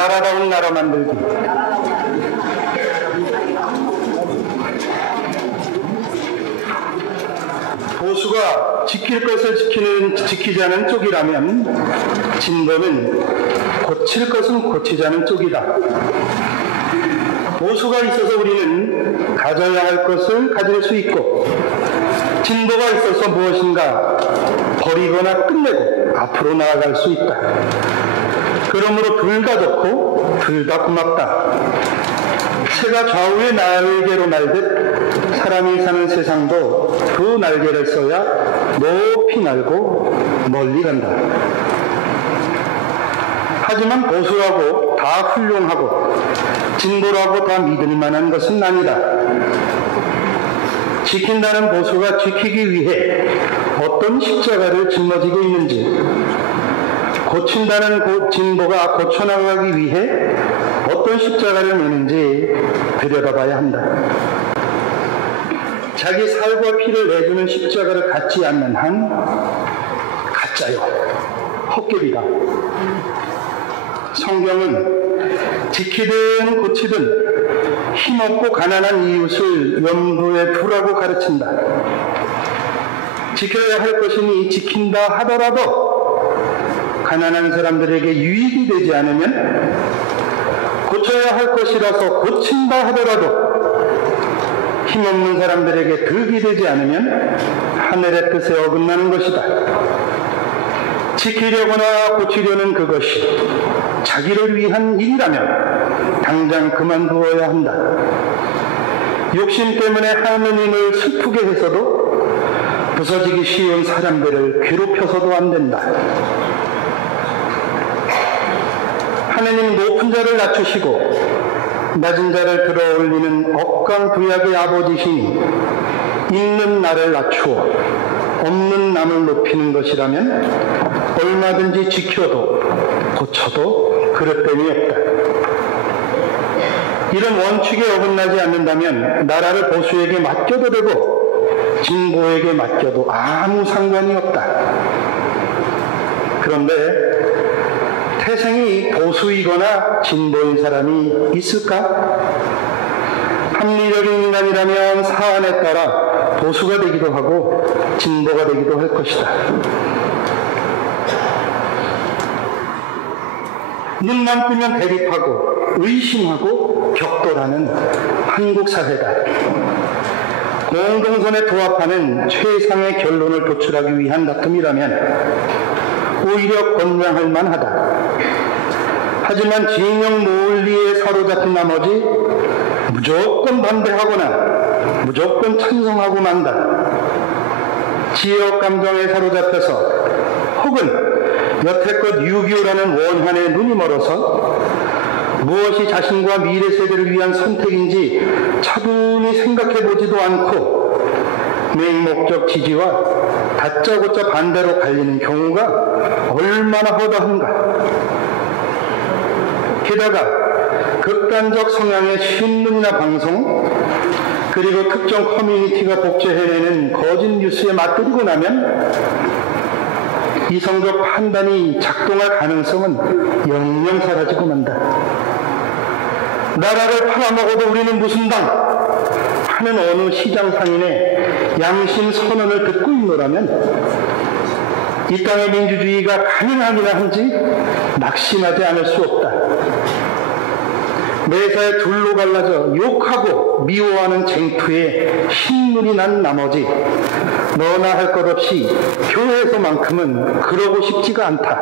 나라다운 나라 만들기. 보수가 지킬 것을 지키지 않은 쪽이라면 진보는 고칠 것은 고치지 않은 쪽이다. 보수가 있어서 우리는 가져야 할 것을 가질 수 있고, 진보가 있어서 무엇인가 버리거나 끝내고 앞으로 나아갈 수 있다. 그러므로 둘 다 좋고 둘 다 고맙다. 새가 좌우의 날개로 날듯 사람이 사는 세상도 그 날개를 써야 높이 날고 멀리 간다. 하지만 보수라고 다 훌륭하고 진보라고 다 믿을 만한 것은 아니다. 지킨다는 보수가 지키기 위해 어떤 십자가를 짊어지고 있는지, 고친다는 진보가 고쳐나가기 위해 어떤 십자가를 메는지 들여다봐야 한다. 자기 살과 피를 내주는 십자가를 갖지 않는 한 가짜요, 헛개비다. 성경은 지키든 고치든 힘없고 가난한 이웃을 염두에 두라고 가르친다. 지켜야 할 것이니 지킨다 하더라도 가난한 사람들에게 유익이 되지 않으면, 고쳐야 할 것이라서 고친다 하더라도 힘없는 사람들에게 득이 되지 않으면 하늘의 뜻에 어긋나는 것이다. 지키려거나 고치려는 그것이 자기를 위한 일이라면 당장 그만두어야 한다. 욕심 때문에 하느님을 슬프게 해서도, 부서지기 쉬운 사람들을 괴롭혀서도 안 된다. 하느님 높은 자를 낮추시고 낮은 자를 들어올리는 억강부약의 아버지시니 있는 나를 낮추어 없는 남을 높이는 것이라면 얼마든지 지켜도 고쳐도 그릇됨이 없다. 이런 원칙에 어긋나지 않는다면 나라를 보수에게 맡겨도 되고 진보에게 맡겨도 아무 상관이 없다. 그런데 태생이 보수이거나 진보인 사람이 있을까? 합리적인 인간이라면 사안에 따라 보수가 되기도 하고 진보가 되기도 할 것이다. 눈만 뜨면 대립하고 의심하고 격돌하는 한국 사회다. 공동선에 부합하는 최상의 결론을 도출하기 위한 다툼이라면 오히려 권장할 만하다. 하지만 진영 논리에 사로잡힌 나머지 무조건 반대하거나 무조건 찬성하고 만다. 지역 감정에 사로잡혀서 혹은 여태껏 6.25라는 원한에 눈이 멀어서 무엇이 자신과 미래 세대를 위한 선택인지 차분히 생각해보지도 않고 맹목적 지지와 다짜고짜 반대로 갈리는 경우가 얼마나 허다한가. 게다가 극단적 성향의 신문이나 방송, 그리고 특정 커뮤니티가 복제해내는 거짓 뉴스에 맞들이고 나면 이성적 판단이 작동할 가능성은 영영 사라지고 만다. 나라를 팔아먹어도 우리는 무슨 당 하는 어느 시장 상인의 양심 선언을 듣고 있노라면 이 땅의 민주주의가 가능하기나 한지 낙심하지 않을 수 없다. 매사에 둘로 갈라져 욕하고 미워하는 쟁투에 신물이 난 나머지 너나 할 것 없이 교회에서만큼은 그러고 싶지가 않다.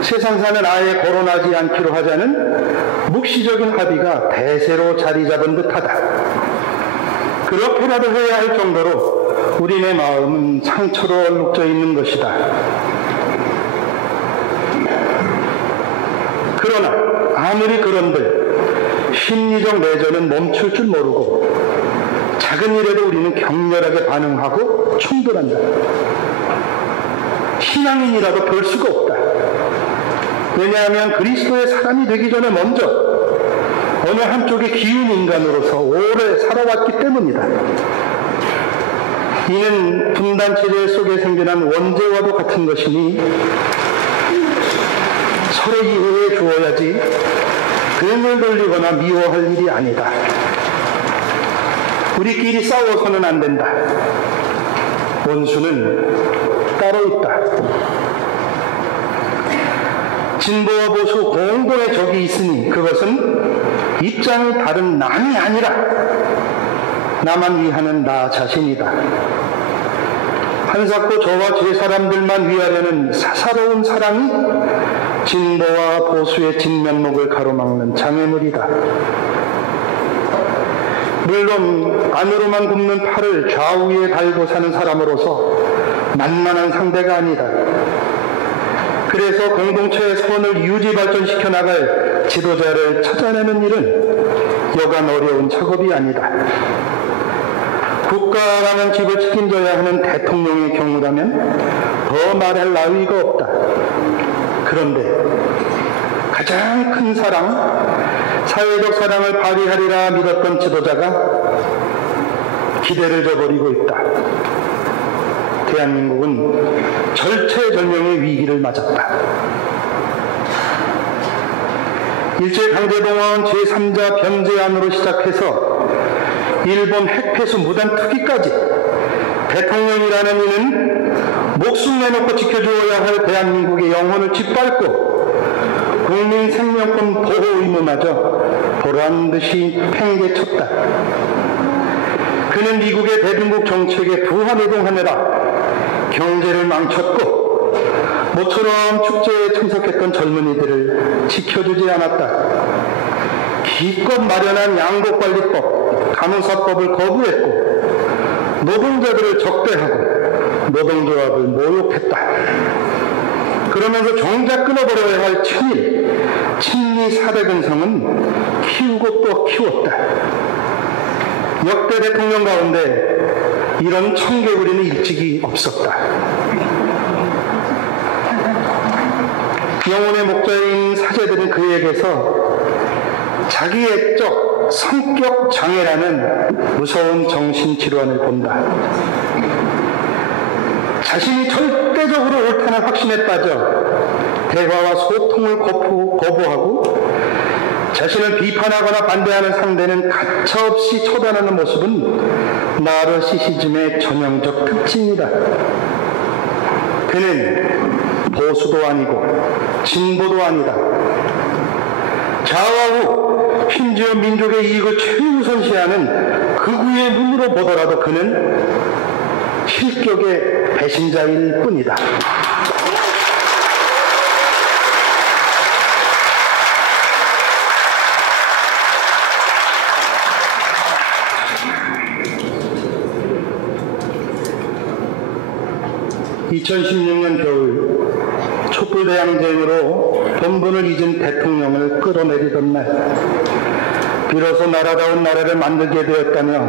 세상사는 아예 거론하지 않기로 하자는 묵시적인 합의가 대세로 자리 잡은 듯하다. 그렇게라도 해야 할 정도로 우리네 마음은 상처로 얼룩져 있는 것이다. 그러나 아무리 그런들 심리적 내전은 멈출 줄 모르고 작은 일에도 우리는 격렬하게 반응하고 충돌한다. 신앙인이라도 별 수가 없다. 왜냐하면 그리스도의 사람이 되기 전에 먼저 어느 한쪽의 기운 인간으로서 오래 살아왔기 때문이다. 이는 분단체제 속에 생겨난 원죄와도 같은 것이니 서로 이해해 주어야지 등을 돌리거나 미워할 일이 아니다. 우리끼리 싸워서는 안 된다. 원수는 따로 있다. 진보와 보수 공동의 적이 있으니 그것은 입장이 다른 남이 아니라 나만 위하는 나 자신이다. 한사코 저와 제 사람들만 위하려는 사사로운 사랑이 진보와 보수의 진면목을 가로막는 장애물이다. 물론 안으로만 굽는 팔을 좌우에 달고 사는 사람으로서 만만한 상대가 아니다. 그래서 공동체의 선을 유지 발전시켜 나갈 지도자를 찾아내는 일은 여간 어려운 작업이 아니다. 국가라는 집을 책임져야 하는 대통령의 경우라면 더 말할 나위가 없다. 그런데 가장 큰 사랑, 사회적 사랑을 발휘하리라 믿었던 지도자가 기대를 저버리고 있다. 대한민국은 절체절명의 위기를 맞았다. 일제강제동원 제3자 변제안으로 시작해서 일본 핵폐수 무단 투기까지 대통령이라는 이는 목숨 내놓고 지켜주어야 할 대한민국의 영혼을 짓밟고 국민 생명권 보호 의무마저 보란듯이 팽개쳤다. 그는 미국의 대중국 정책에 부하내동하느라 경제를 망쳤고 모처럼 축제에 참석했던 젊은이들을 지켜주지 않았다. 기껏 마련한 양곡관리법, 간호사법을 거부했고 노동자들을 적대하고 노동조합을 모욕했다. 그러면서 정작 끊어버려야 할 친미 4대 근성은 키우고 또 키웠다. 역대 대통령 가운데 이런 청개구리는 일찍이 없었다. 영혼의 목자인 사제들은 그에게서 자기애적 성격 장애라는 무서운 정신질환을 본다. 자신이 절대적으로 옳다는 확신에 빠져 대화와 소통을 거부하고 자신을 비판하거나 반대하는 상대는 가차없이 처단하는 모습은 나르시시즘의 전형적 특징이다. 그는 보수도 아니고 진보도 아니다. 좌우하고 심지어 민족의 이익을 최우선시하는 극우의 눈으로 보더라도 그는 실격의 배신자일 뿐이다. (2016년) 겨울 촛불대항쟁으로 본분을 잊은 대통령을 끌어내리던 날, 비로소 나라다운 나라를 만들게 되었다며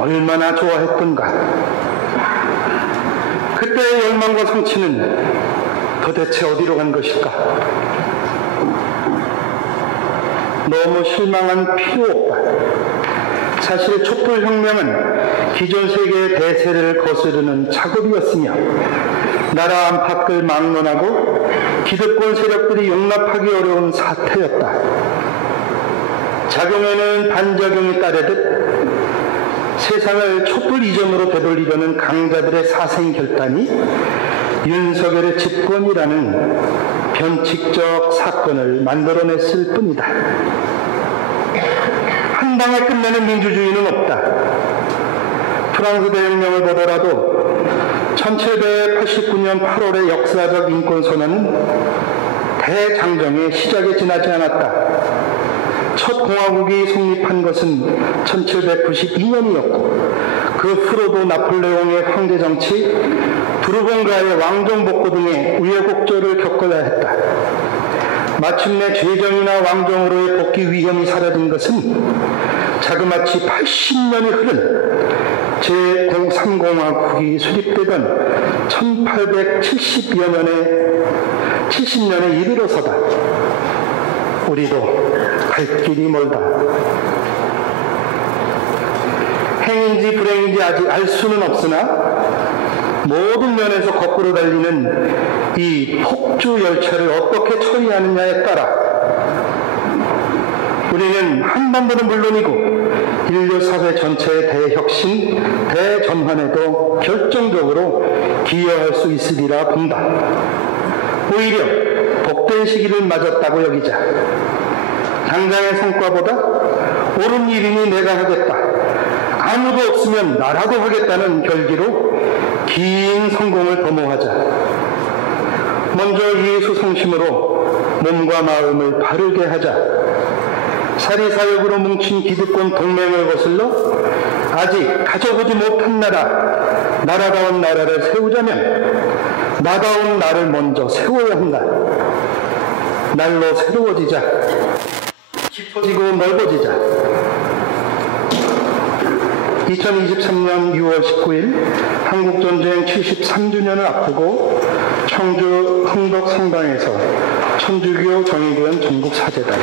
얼마나 좋아했던가. 그때의 열망과 성취는 도대체 어디로 간 것일까? 너무 실망한 필요 없다. 사실 촛불혁명은 기존 세계의 대세를 거스르는 작업이었으며 나라 안팎을 막론하고 기득권 세력들이 용납하기 어려운 사태였다. 작용에는 반작용이 따르듯 세상을 촛불 이전으로 되돌리려는 강자들의 사생결단이 윤석열의 집권이라는 변칙적 사건을 만들어냈을 뿐이다. 한 방에 끝내는 민주주의는 없다. 프랑스 대혁명을 보더라도 1789년 8월의 역사적 인권선언은 대장정의 시작에 지나지 않았다. 첫 공화국이 성립한 것은 1792년이었고 그 후로도 나폴레옹의 황제정치, 부르봉가의 왕정복구 등의 우여곡절을 겪어야 했다. 마침내 죄정이나 왕정으로의 복귀 위험이 사라진 것은 자그마치 80년이 흐른 제3공화국이 수립되던 1870년에 이르러서다. 우리도 갈 길이 멀다. 행인지 불행인지 아직 알 수는 없으나 모든 면에서 거꾸로 달리는 이 폭주 열차를 어떻게 처리하느냐에 따라 우리는 한반도는 물론이고 인류 사회 전체의 대혁신, 대전환에도 결정적으로 기여할 수 있으리라 본다. 오히려 복된 시기를 맞았다고 여기자. 당장의 성과보다 옳은 일이니 내가 하겠다. 아무도 없으면 나라도 하겠다는 결기로 긴 성공을 도모하자. 먼저 예수 성심으로 몸과 마음을 바르게 하자. 사리사욕으로 뭉친 기득권 동맹을 거슬러 아직 가져보지 못한 나라, 나라다운 나라를 세우자면 나다운 나를 먼저 세워야 한다. 날로 새로워지자. 깊어지고 넓어지자. 2023년 6월 19일 한국전쟁 73주년을 앞두고 청주 흥덕 성당에서 천주교 정의구현 전국사재단